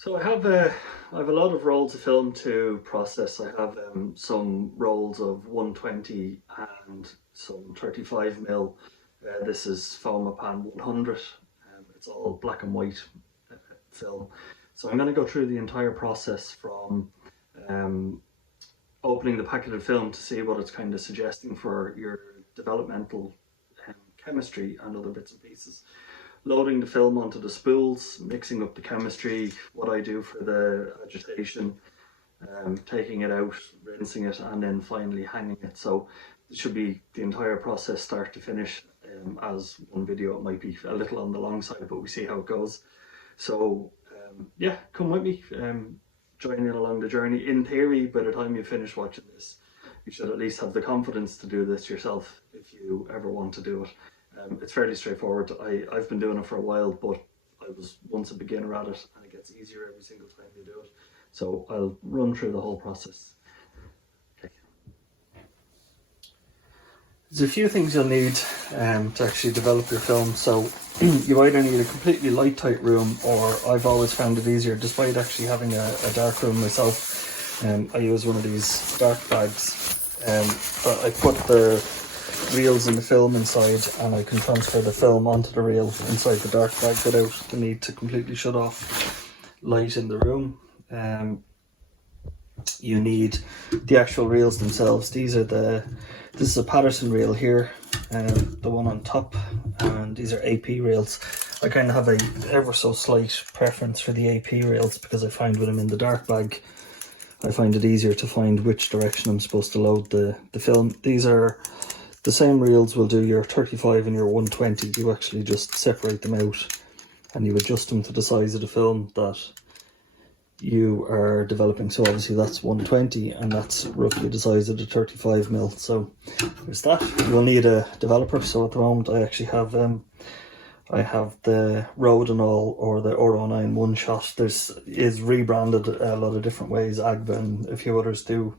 So I have a lot of rolls of film to process. I have some rolls of 120 and some 35 mil. This is Fomapan 100. It's all black and white film. So I'm going to go through the entire process from um, opening the packet of film to see what it's kind of suggesting for your developmental chemistry and other bits and pieces, loading the film onto the spools, mixing up the chemistry, what I do for the agitation, taking it out, rinsing it, and then finally hanging it. So it should be the entire process start to finish. As one video, it might be a little on the long side, but we see how it goes. So yeah, come with me, join in along the journey. In theory, by the time you finish watching this, you should at least have the confidence to do this yourself if you ever want to do it. It's fairly straightforward. I've been doing it for a while, but I was once a beginner at it, and it gets easier every single time you do it. So I'll run through the whole process. Okay. There's a few things you'll need to actually develop your film. So you either need a completely light tight room, or I've always found it easier, despite actually having a dark room myself. I use one of these dark bags, but I put the reels in the film inside, and I can transfer the film onto the reel inside the dark bag without the need to completely shut off light in the room. You need the actual reels themselves. This is a Patterson reel here, the one on top, and these are AP reels. I kind of have a ever so slight preference for the AP reels because I find when I'm in the dark bag, I find it easier to find which direction I'm supposed to load the film. These are the same reels will do your 35 and your 120. You actually just separate them out and you adjust them to the size of the film that you are developing. So obviously that's 120 and that's roughly the size of the 35 mil. So there's that. You will need a developer. So at the moment I actually have the Rodinol or the Oro 9 one shot. Is rebranded a lot of different ways. Agva and a few others do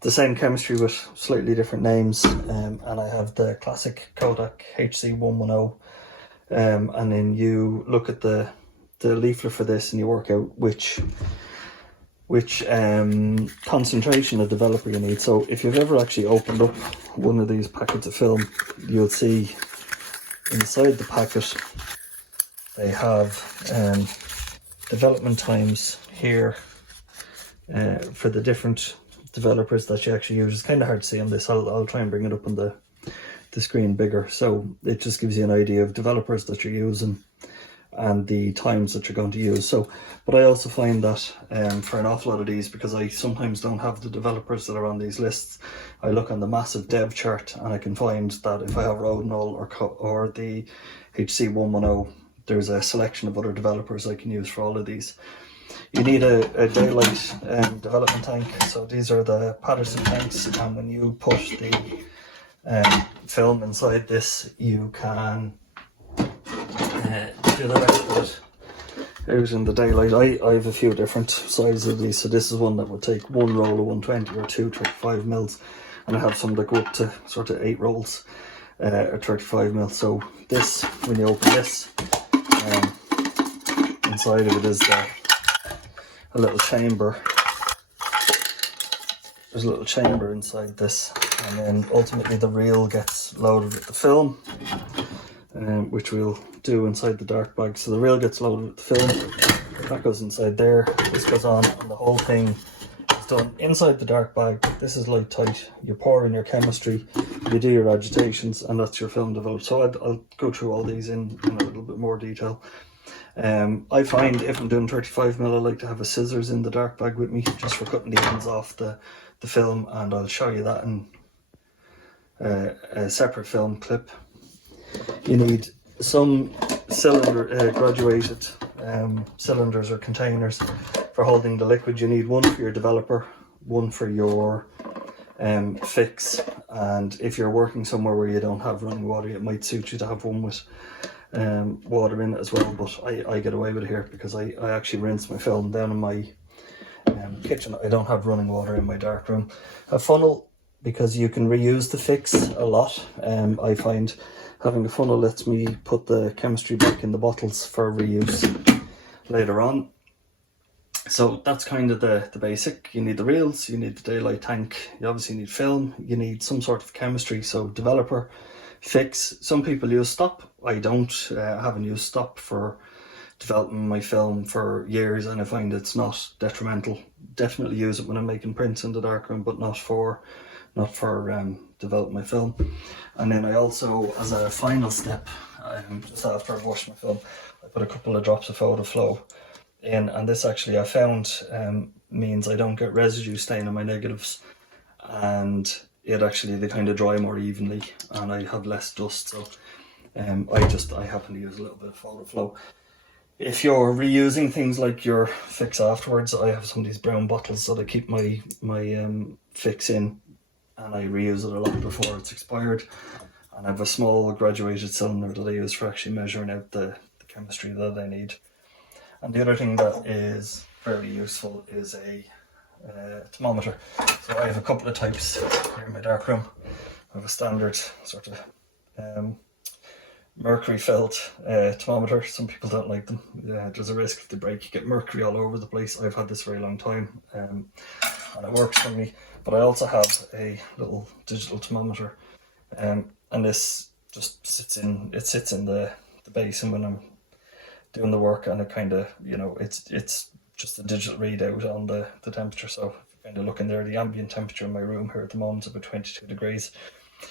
the same chemistry with slightly different names, and I have the classic Kodak HC110, and then you look at the leaflet for this and you work out which concentration of developer you need. So if you've ever actually opened up one of these packets of film, you'll see inside the packet they have development times here for the different developers that you actually use. It's kind of hard to see on this. I'll try and bring it up on the screen bigger, so it just gives you an idea of developers that you're using and the times that you're going to use. So, but I also find that for an awful lot of these, because I sometimes don't have the developers that are on these lists, I look on the massive dev chart and I can find that if I have Rodinol or the HC110, there's a selection of other developers I can use for all of these. You need a daylight development tank. So these are the Patterson Tanks, and when you push the film inside this, you can do the rest of it out in the daylight. I have a few different sizes of these. So this is one that would take one roll of 120 or two 35 mils, and I have some that go up to sort of 8 rolls or 35 mils. So this, when you open this, inside of it is a little chamber. There's a little chamber inside this, and then ultimately the reel gets loaded with the film, which we'll do inside the dark bag. So the reel gets loaded with the film, that goes inside there, this goes on, and the whole thing is done inside the dark bag. This is light tight. You pour in your chemistry, you do your agitations, and that's your film developed. So I'll go through all these in a little bit more detail. I find if I'm doing 35 mil, I like to have a scissors in the dark bag with me, just for cutting the ends off the film, and I'll show you that in a separate film clip. You need some cylinder graduated cylinders or containers for holding the liquid. You need one for your developer, one for your fix, and if you're working somewhere where you don't have running water, it might suit you to have one with water in it as well, but I get away with it here because I actually rinse my film down in my kitchen. I don't have running water in my dark room. A funnel, because you can reuse the fix a lot. I find having a funnel lets me put the chemistry back in the bottles for reuse later on. So that's kind of the basic. You need the reels, you need the daylight tank, you obviously need film, you need some sort of chemistry, so developer, fix. Some people use stop. I don't. I haven't used stop for developing my film for years, and I find it's not detrimental. Definitely use it when I'm making prints in the darkroom, but not for developing my film. And then I also, as a final step, just after I've washed my film, I put a couple of drops of photo flow in, and this actually I found means I don't get residue stain on my negatives, and they kind of dry more evenly, and I have less dust. So I happen to use a little bit of photo flow. If you're reusing things like your fix afterwards, I have some of these brown bottles that I keep my fix in, and I reuse it a lot before it's expired. And I have a small graduated cylinder that I use for actually measuring out the chemistry that I need. And the other thing that is very useful is a thermometer. So I have a couple of types here in my darkroom. I have a standard sort of mercury felt thermometer. Some people don't like them. There's a risk if they break, you get mercury all over the place. I've had this for a long time, and it works for me. But I also have a little digital thermometer, and this just sits in the basin when I'm doing the work, and it kind of, it's just a digital readout on the temperature. So if you kind of look in there, the ambient temperature in my room here at the moment is about 22 degrees.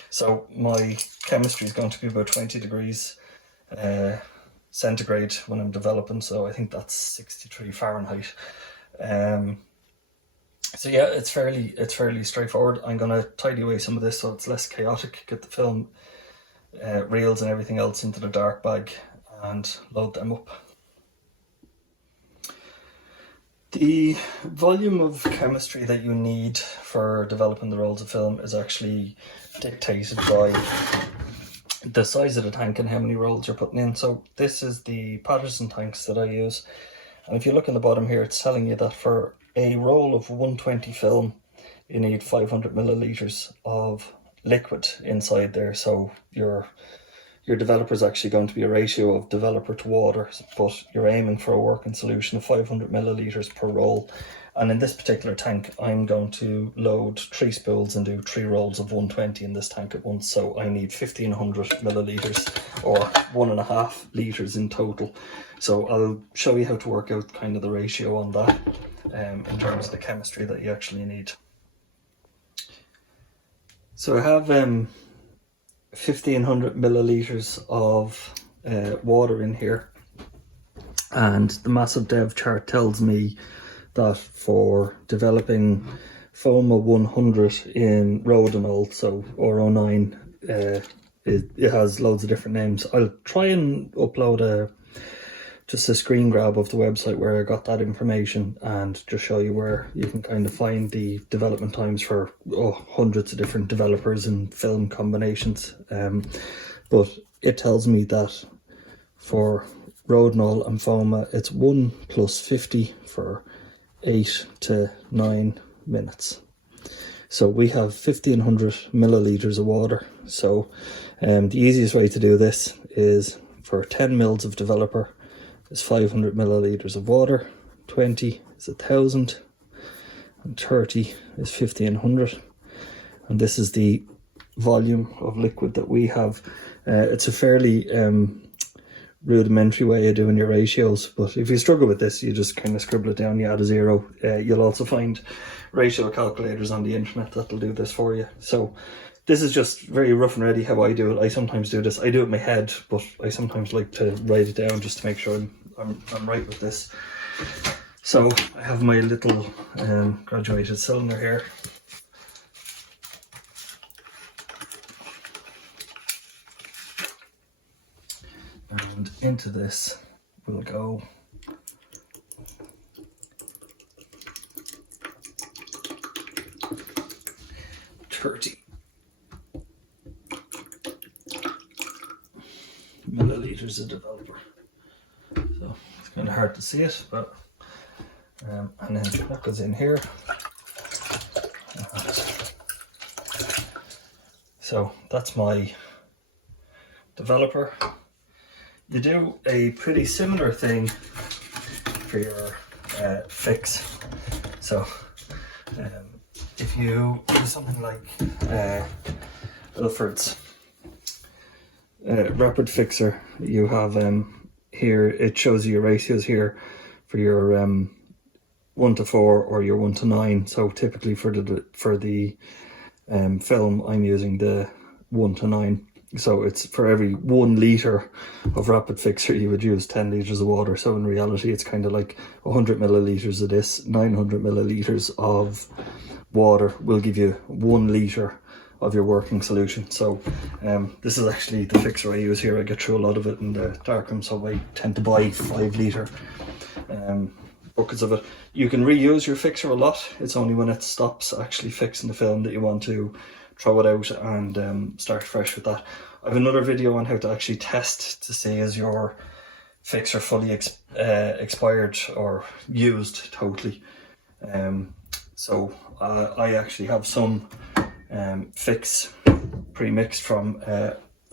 So my chemistry is going to be about 20 degrees centigrade when I'm developing. So I think that's 63 Fahrenheit. So yeah, it's fairly straightforward. I'm going to tidy away some of this so it's less chaotic. Get the film reels and everything else into the dark bag and load them up. The volume of chemistry that you need for developing the rolls of film is actually dictated by the size of the tank and how many rolls you're putting in. So this is the Patterson tanks that I use, and if you look in the bottom here, it's telling you that for a roll of 120 film you need 500 milliliters of liquid inside there. So your developer is actually going to be a ratio of developer to water, but you're aiming for a working solution of 500 milliliters per roll. And in this particular tank, I'm going to load 3 spools and do 3 rolls of 120 in this tank at once. So I need 1500 milliliters, or 1.5 litres in total. So I'll show you how to work out kind of the ratio on that in terms of the chemistry that you actually need. So I have 1500 milliliters of water in here, and the massive dev chart tells me that for developing foam of 100 in Rodinol, so R09, it has loads of different names. I'll try and upload just a screen grab of the website where I got that information and just show you where you can kind of find the development times for hundreds of different developers and film combinations. But it tells me that for Rodinol and Foma, it's 1 + 50 for 8 to 9 minutes. So we have 1500 milliliters of water. So the easiest way to do this is for 10 mils of developer is 500 milliliters of water, 20 is 1000, and 30 is 1500. And this is the volume of liquid that we have. It's a fairly rudimentary way of doing your ratios, but if you struggle with this, you just kind of scribble it down, you add a 0. You'll also find ratio calculators on the internet that'll do this for you. So this is just very rough and ready how I do it. I sometimes do this. I do it in my head, but I sometimes like to write it down just to make sure I'm right with this. So I have my little graduated cylinder here. And into this will go 30 milliliters of developer. So it's kind of hard to see it, but and then that goes in here. So that's my developer. You do a pretty similar thing for your fix. So if you do something like Ilford's rapid fixer, you have here it shows you your ratios here for your 1 to 4 or your 1 to 9. So typically for the film, I'm using the 1 to 9. So it's for every 1 litre of rapid fixer you would use 10 litres of water. So in reality it's kind of like 100 millilitres of this, 900 millilitres of water will give you 1 litre of your working solution. So this is actually the fixer I use here. I get through a lot of it in the darkroom, so I tend to buy 5 litre buckets of it. You can reuse your fixer a lot. It's only when it stops actually fixing the film that you want to throw it out and start fresh with that. I have another video on how to actually test to see is your fixer fully expired or used totally. So I actually have some fix pre-mixed from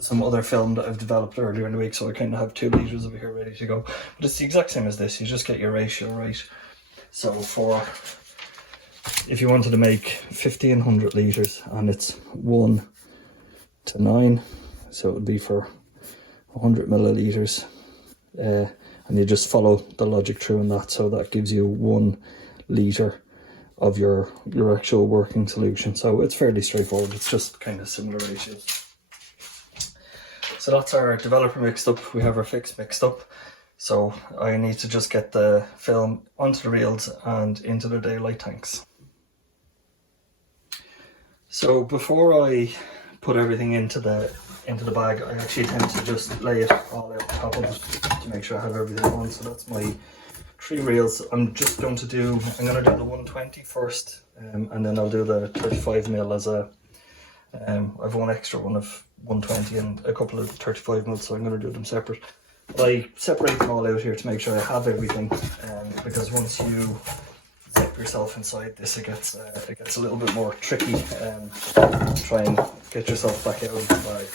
some other film that I've developed earlier in the week, so I kind of have 2 litres of it here ready to go. But it's the exact same as this, you just get your ratio right. So if you wanted to make 1500 litres and it's 1 to 9, so it would be for 100 millilitres, and you just follow the logic through in that, so that gives you 1 litre of your actual working solution. So it's fairly straightforward, it's just kind of similar ratios. So that's our developer mixed up, we have our fix mixed up. So I need to just get the film onto the reels and into the daylight tanks. So before I put everything into the bag, I actually tend to just lay it all out on top of it to make sure I have everything on. So that's my 3 reels. I'm going to do the 120 first, and then I'll do the 35mm as a, I have one extra one of 120 and a couple of 35mm, so I'm going to do them separate. But I separate them all out here to make sure I have everything, because once you zip yourself inside this, it gets a little bit more tricky. Try and get yourself back out of the bag.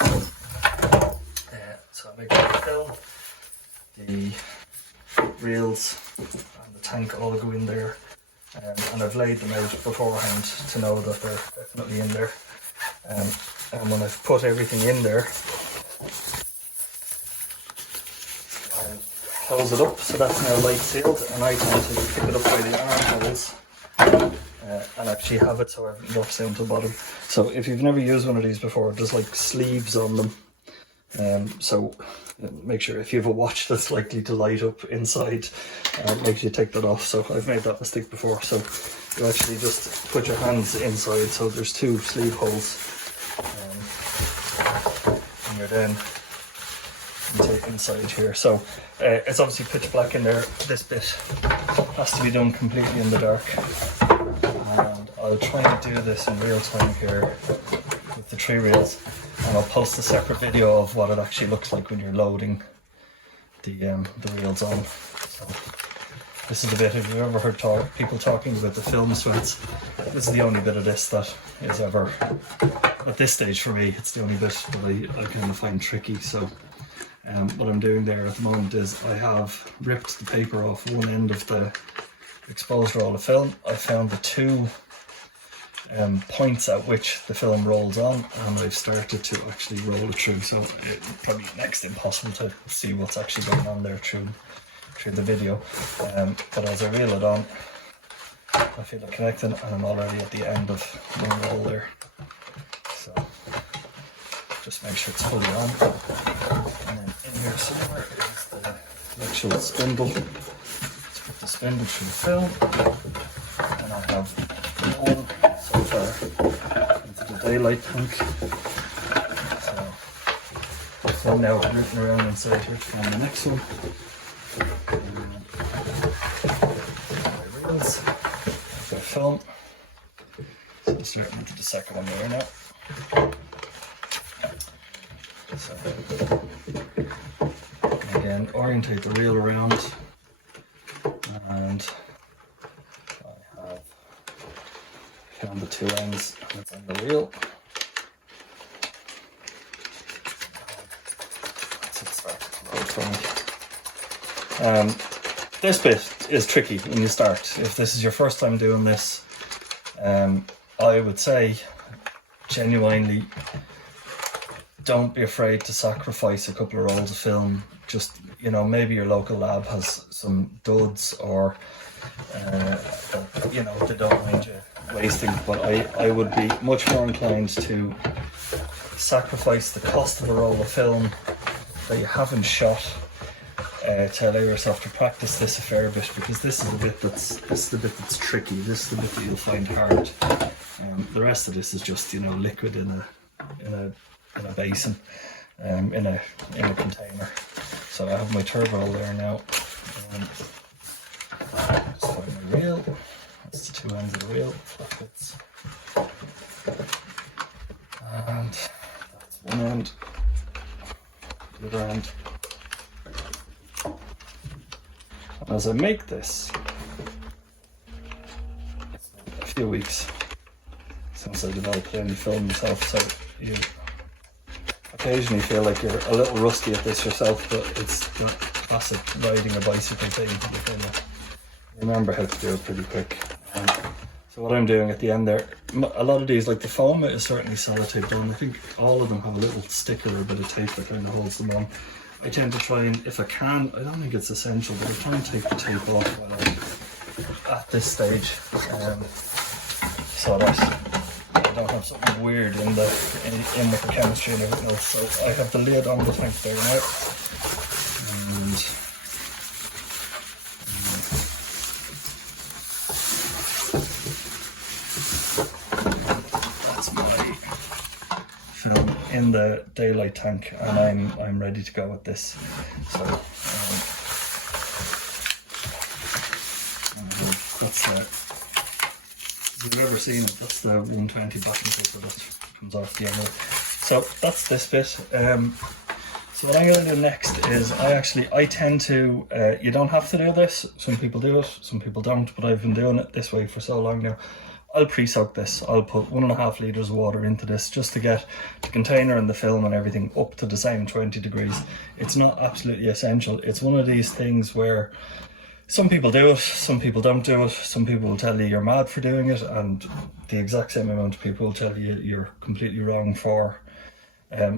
So I make sure the film, the reels and the tank all go in there, and I've laid them out beforehand to know that they're definitely in there. And when I've put everything in there, I'll close it up so that's now light sealed, and I tend to pick it up by the armholes and actually have it so everything locks down to the bottom. So if you've never used one of these before, there's like sleeves on them. So make sure if you have a watch that's likely to light up inside, make sure you take that off. So I've made that mistake before. So you actually just put your hands inside, so there's 2 sleeve holes, and you're then inside here. So it's obviously pitch black in there. This bit has to be done completely in the dark, and I'll try and do this in real time here with the 3 reels, and I'll post a separate video of what it actually looks like when you're loading the reels on. So this is the bit, if you've ever heard people talking about the film sweats, this is the only bit of this that is ever, at this stage for me, it's the only bit that I kind of find tricky. So what I'm doing there at the moment is I have ripped the paper off one end of the exposed roll of film. I found the 2 points at which the film rolls on, and I've started to actually roll it through. So it's probably next impossible to see what's actually going on there through the video, but as I reel it on, I feel it connecting, and I'm already at the end of one roll there. So just make sure it's fully on, and then in here somewhere is the actual spindle. Let's put the spindle through the film, and I have one so far into the daylight tank. So I'm now rooting around inside here to find the next one. My reels, my film. So I'm starting into the second one there now. So again, orientate the reel around, and I have found the 2 ends that's on the reel. That's it started to load for me. this bit is tricky when you start. If this is your first time doing this, I would say genuinely don't be afraid to sacrifice a couple of rolls of film. Just, you know, maybe your local lab has some duds, or you know, they don't mind you wasting, but I would be much more inclined to sacrifice the cost of a roll of film that you haven't shot to allow yourself to practice this a fair bit, because this is the bit that's tricky. This is the bit that you'll find hard. The rest of this is just, you know, liquid in a basin, in a container. So I have my turbo roll there now. Just find my reel. That's the two ends of the reel. That fits. And that's one end. The other end. And as I make this, it's been a few weeks since I developed any film myself, so you occasionally feel like you're a little rusty at this yourself, but it's the classic riding a bicycle thing. You kind of remember how to do it pretty quick. So what I'm doing at the end there, a lot of these, like the foam, is certainly sellotaped on. I think all of them have a little sticker or a bit of tape that kind of holds them on. I tend to try and, if I can, I don't think it's essential, but I try and take the tape off while I'm at this stage, so that I don't have something weird in with the chemistry and everything else. So I have the lid on the tank there now, and that's my film in the daylight tank, and I'm ready to go with this. So that's if you've ever seen it, that's the 120 backing filter that comes off the end of it. So that's this bit. So what I'm going to do next is I tend to, you don't have to do this. Some people do it, some people don't, but I've been doing it this way for so long now. I'll pre-soak this. I'll put 1.5 litres of water into this just to get the container and the film and everything up to the same 20 degrees. It's not absolutely essential. It's one of these things where some people do it, some people don't do it. Some people will tell you you're mad for doing it, and the exact same amount of people will tell you you're completely wrong for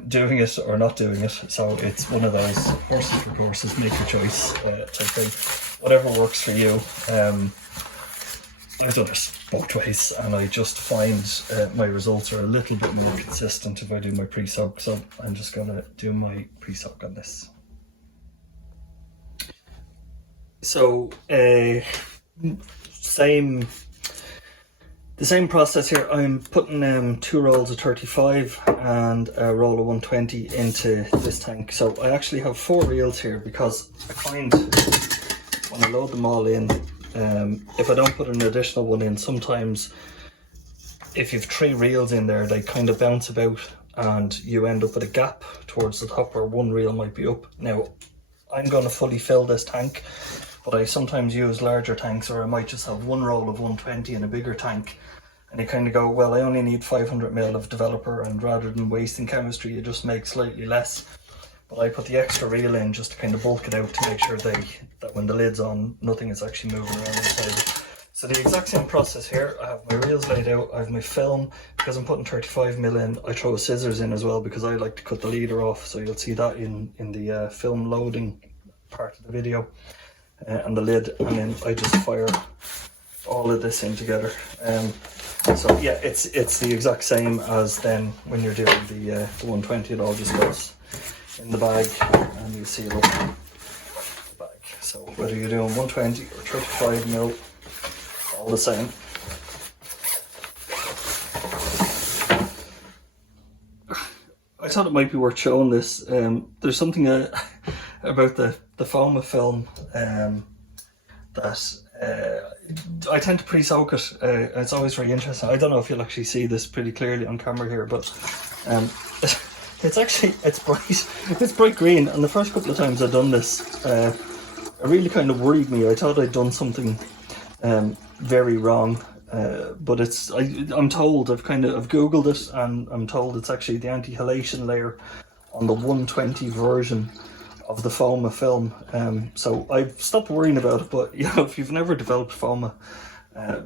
doing it or not doing it. So it's one of those horses for courses, make your choice type thing. Whatever works for you. I've done it both ways, and I just find my results are a little bit more consistent if I do my pre-soak. So I'm just going to do my pre-soak on this. So the same process here. I'm putting 2 rolls of 35 and a roll of 120 into this tank. So I actually have 4 reels here, because I find when I load them all in, if I don't put an additional one in, sometimes if you've 3 reels in there, they kind of bounce about and you end up with a gap towards the top where one reel might be up. Now I'm going to fully fill this tank, but I sometimes use larger tanks, or I might just have 1 roll of 120 in a bigger tank, and you kind of go, well, I only need 500 ml of developer, and rather than wasting chemistry, you just make slightly less. But I put the extra reel in just to kind of bulk it out to make sure that when the lid's on, nothing is actually moving around inside. So the exact same process here. I have my reels laid out, I have my film. Because I'm putting 35 ml in, I throw scissors in as well, because I like to cut the leader off, so you'll see that in the film loading part of the video. And the lid, and then I just fire all of this in together. So yeah, it's the exact same as then when you're doing the 120. It all just goes in the bag, and you seal up the bag. So whether you're doing 120 or 35 ml, all the same. I thought it might be worth showing this. There's something about the foam of film that I tend to pre-soak it. It's always very interesting. I don't know if you'll actually see this pretty clearly on camera here, but it's bright green, and the first couple of times I've done this, it really kind of worried me. I thought I'd done something very wrong, but I'm told, I've googled it, and I'm told it's actually the anti-halation layer on the 120 version of the Foma film. So I've stopped worrying about it, but you know, if you've never developed Foma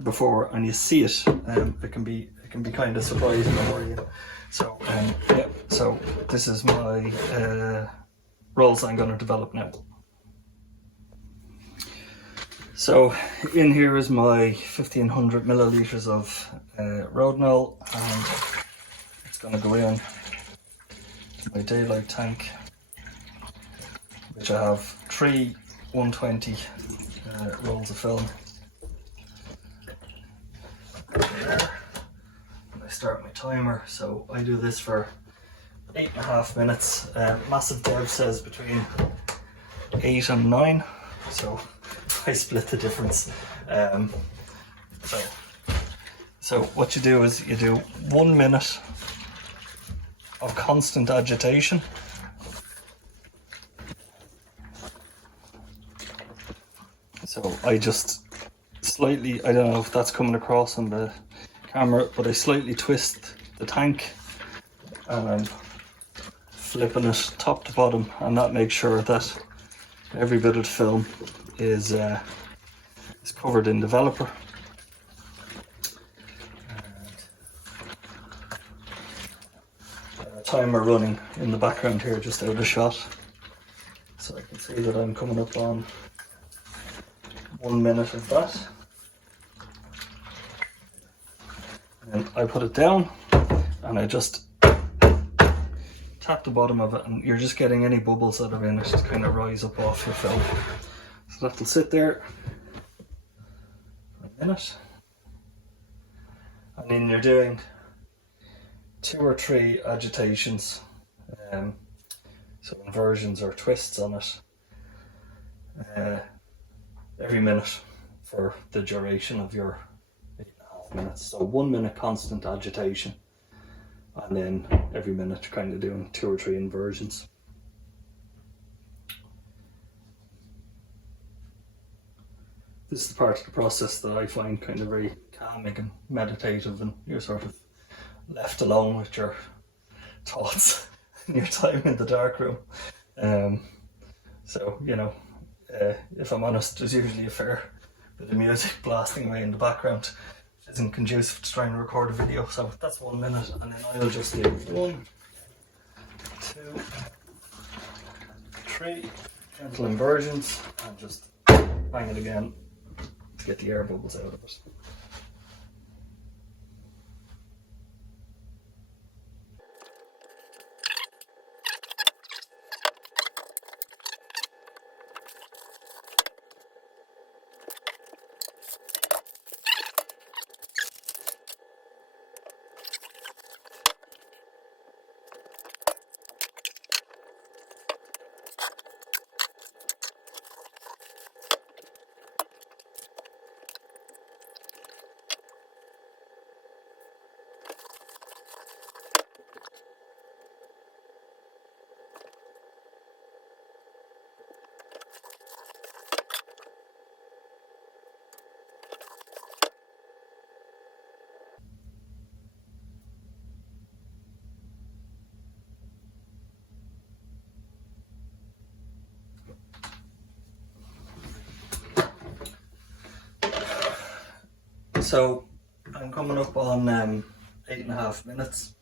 before and you see it, it can be kind of surprising and worrying. So yeah, so this is my rolls I'm going to develop now. So in here is my 1500 milliliters of Rohypnol, and it's going to go in my daylight tank, which I have 3 120 rolls of film. There. And I start my timer, so I do this for 8.5 minutes. Massive Dev says between 8 and 9, so I split the difference. So what you do is you do 1 minute of constant agitation. So I just slightly, I don't know if that's coming across on the camera, but I slightly twist the tank and I'm flipping it top to bottom, and that makes sure that every bit of the film is covered in developer. Timer running in the background here, just out of shot, so I can see that I'm coming up on 1 minute of that. And I put it down and I just tap the bottom of it, and you're just getting any bubbles that are in it to kind of rise up off your film. So that'll sit there for a minute, and then you're doing 2 or 3 agitations, so inversions or twists on it, every minute for the duration of your 8.5 minutes. So 1 minute constant agitation, and then every minute kind of doing 2 or 3 inversions. This is the part of the process that I find kind of very calming and meditative, and you're sort of left alone with your thoughts and your time in the dark room. So, you know, if I'm honest, there's usually a fair bit of music blasting away in the background, which isn't conducive to trying to record a video. So that's 1 minute, and then I'll just do 1, 2, 3 gentle inversions, and just bang it again to get the air bubbles out of it. So I'm coming up on 8.5 minutes.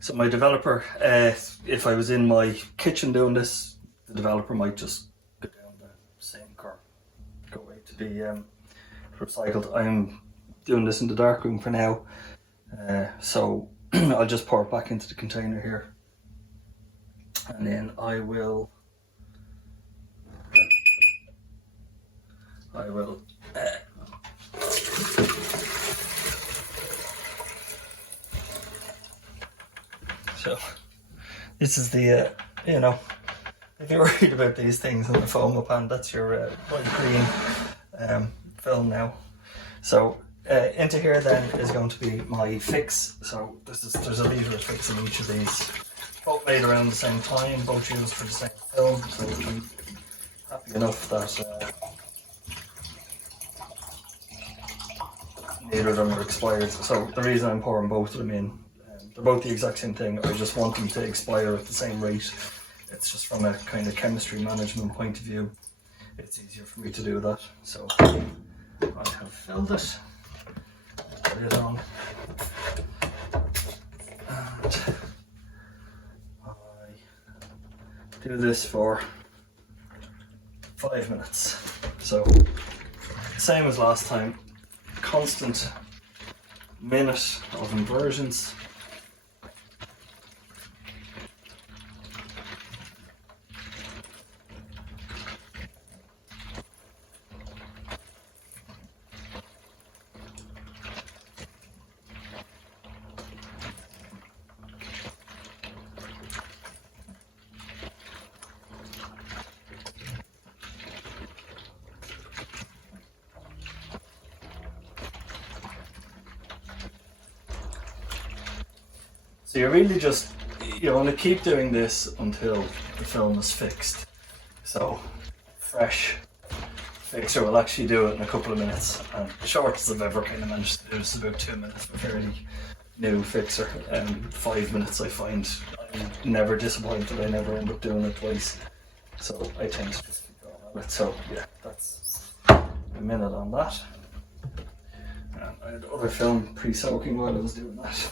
So my developer, if I was in my kitchen doing this, the developer might just go down the sink or go away to be recycled. I'm doing this in the darkroom for now, so I'll just pour it back into the container here, and then I will so this is the you know, if you're worried about these things in the Foma pan, that's your bright green film now. So into here then is going to be my fix. So there's a litre of fix in each of these, both made around the same time, both used for the same film. So I'm happy enough that neither of them are expired. So the reason I'm pouring both of them in, they're both the exact same thing. I just want them to expire at the same rate. it's just from a kind of chemistry management point of view, it's easier for me to do that. So I have filled it, put it on, and I do this for 5 minutes. So same as last time, constant minute of inversions. So you really just, you want to keep doing this until the film is fixed. So fresh fixer will actually do it in a couple of minutes, and the shortest I've ever kind of managed to do is about 2 minutes for a fairly new fixer. 5 minutes I find I'm never disappointed, I never end up doing it twice. So I tend to just keep going on it. So yeah, that's a minute on that. And I had other film pre-soaking while I was doing that.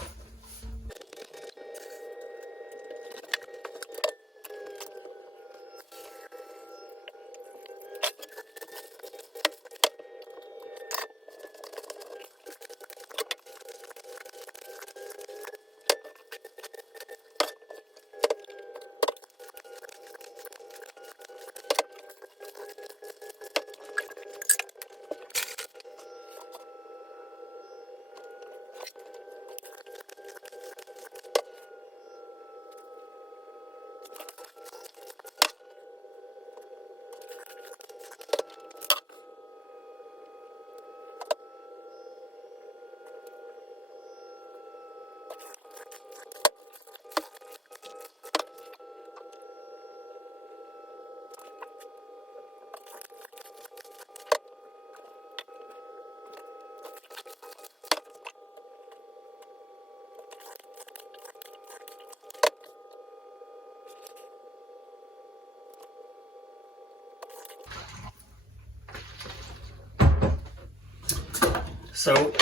So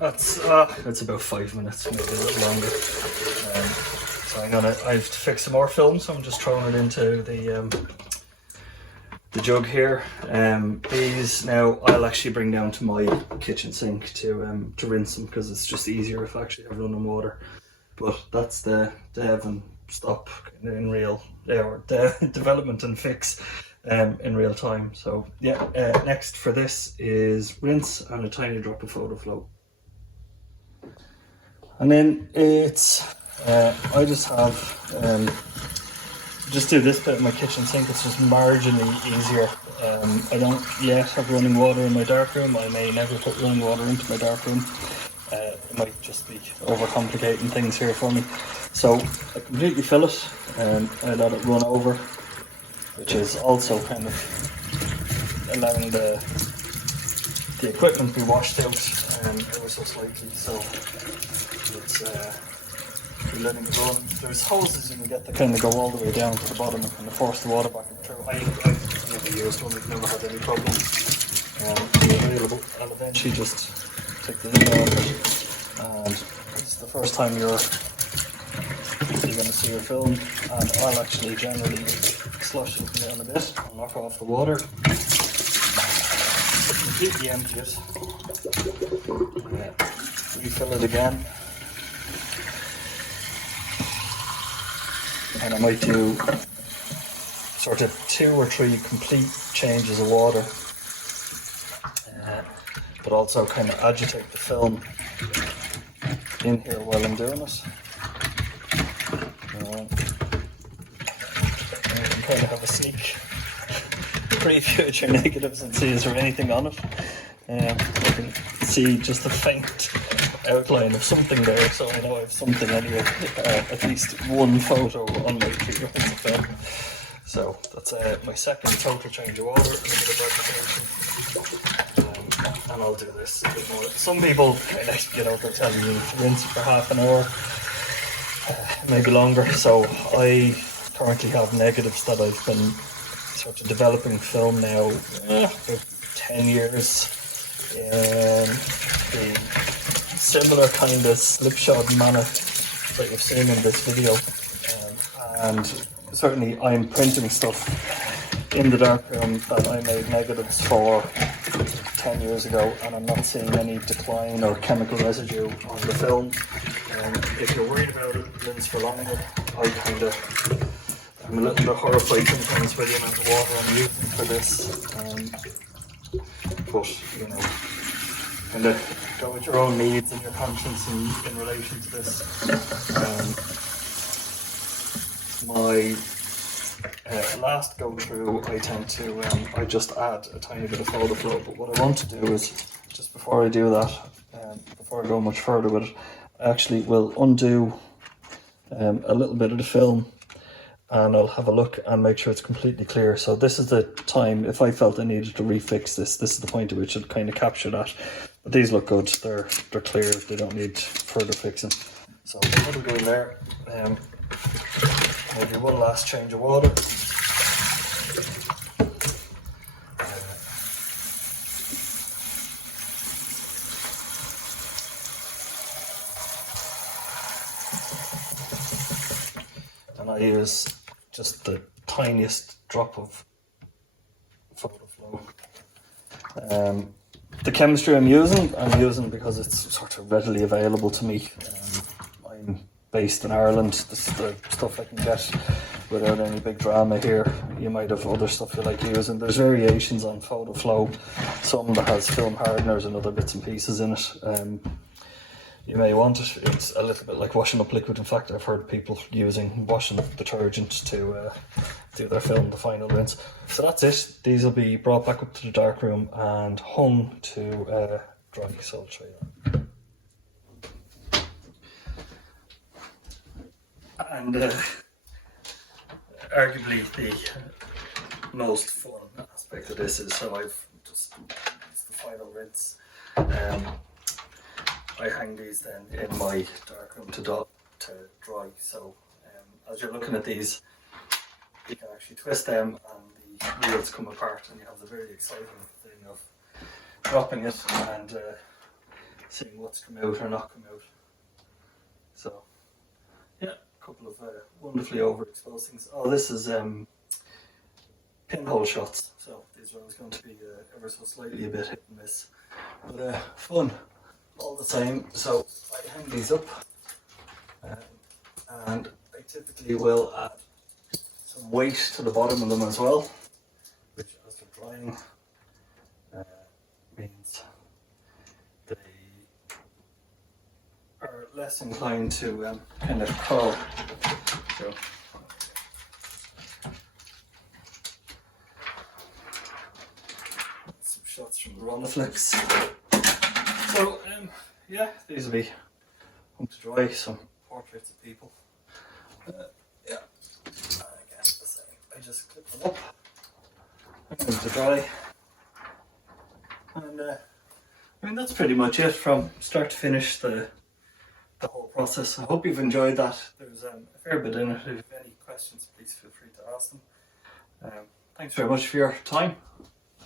that's about 5 minutes, maybe a little longer. So I have to fix some more film, so I'm just throwing it into the jug here. These now I'll actually bring down to my kitchen sink to rinse them, because it's just easier if I actually have running water. But that's the dev and stop in real, or development and fix in real time. So yeah, next for this is rinse and a tiny drop of photo flow. And then it's, I just have, just do this bit of my kitchen sink. It's just marginally easier. I don't yet have running water in my darkroom. I may never put running water into my darkroom. It might just be overcomplicating things here for me. So I completely fill it and I let it run over, which is also kind of allowing the equipment to be washed out ever so slightly. So it's you're letting it run. There's hoses you can get that kind of go all the way down to the bottom and kind of force the water back through. I've never used one, I've never had any problems. Available. I'll eventually just take the lid off, and this is the first time you're going to see your film, and I'll actually generally slush it down a bit and knock off the water. Completely empty it. Refill it again. And I might do sort of 2 or 3 complete changes of water, but also kind of agitate the film in here while I'm doing it. And you can kind of have a sneak preview at your negatives and see is there anything on it. I can see just a faint outline of something there, so I know I have something anyway, at least one photo on my 3 rolls of film. So that's my second total change of water, and a bit of agitation. And I'll do this a bit more. Some people kind of, they're telling you to rinse it for half an hour, maybe longer, so I currently have negatives that I've been sort of developing film now about 10 years in the similar kind of slipshod manner that you've seen in this video. And certainly I'm printing stuff in the darkroom that I made negatives for 10 years ago, and I'm not seeing any decline or chemical residue on the film. If you're worried about it lens for longer, I'm a little bit horrified sometimes by the amount of water I'm using for this. But you know, kind of go with your own needs and your conscience in relation to this. My last go through, I tend to I just add a tiny bit of photo flow, but what I want to do is, just before I do that, before I go much further with it, I actually will undo a little bit of the film, and I'll have a look and make sure it's completely clear. So this is the time, if I felt I needed to refix this is the point at which I'd kind of capture that. But these look good, they're clear, they don't need further fixing. So what I'll do in there, maybe one last change of water. And I use just the tiniest drop of photo flow. The chemistry I'm using because it's sort of readily available to me. I'm based in Ireland. This is the stuff I can get without any big drama here. You might have other stuff you like using. There's variations on photo flow, some that has film hardeners and other bits and pieces in it. You may want it. It's a little bit like washing up liquid. In fact, I've heard people using washing up detergent to do their film, the final rinse. So that's it. These will be brought back up to the darkroom and hung to dry. So I'll show you that. And arguably the most fun aspect of this is how I've just used the final rinse. I hang these then in my darkroom to dry. So as you're looking at these, you can actually twist them and the wheels come apart, and you have the very exciting thing of dropping it and seeing what's come out or not come out. So yeah, a couple of wonderfully overexposed things. Oh, this is pinhole shots, so these are always going to be ever so slightly a bit hit and miss, but fun all the same. So I hang these up, and I typically will add some weight to the bottom of them as well, which as they're drying means they are less inclined to kind of curl. So some shots from the Rolleiflex. So yeah, these will be hung to dry, some portraits of people. Yeah, and again the same. I just clip them up, hang them to dry, and I mean that's pretty much it from start to finish, the whole process. I hope you've enjoyed that. There's a fair bit in it. If you have any questions, please feel free to ask them. Thanks very much for your time.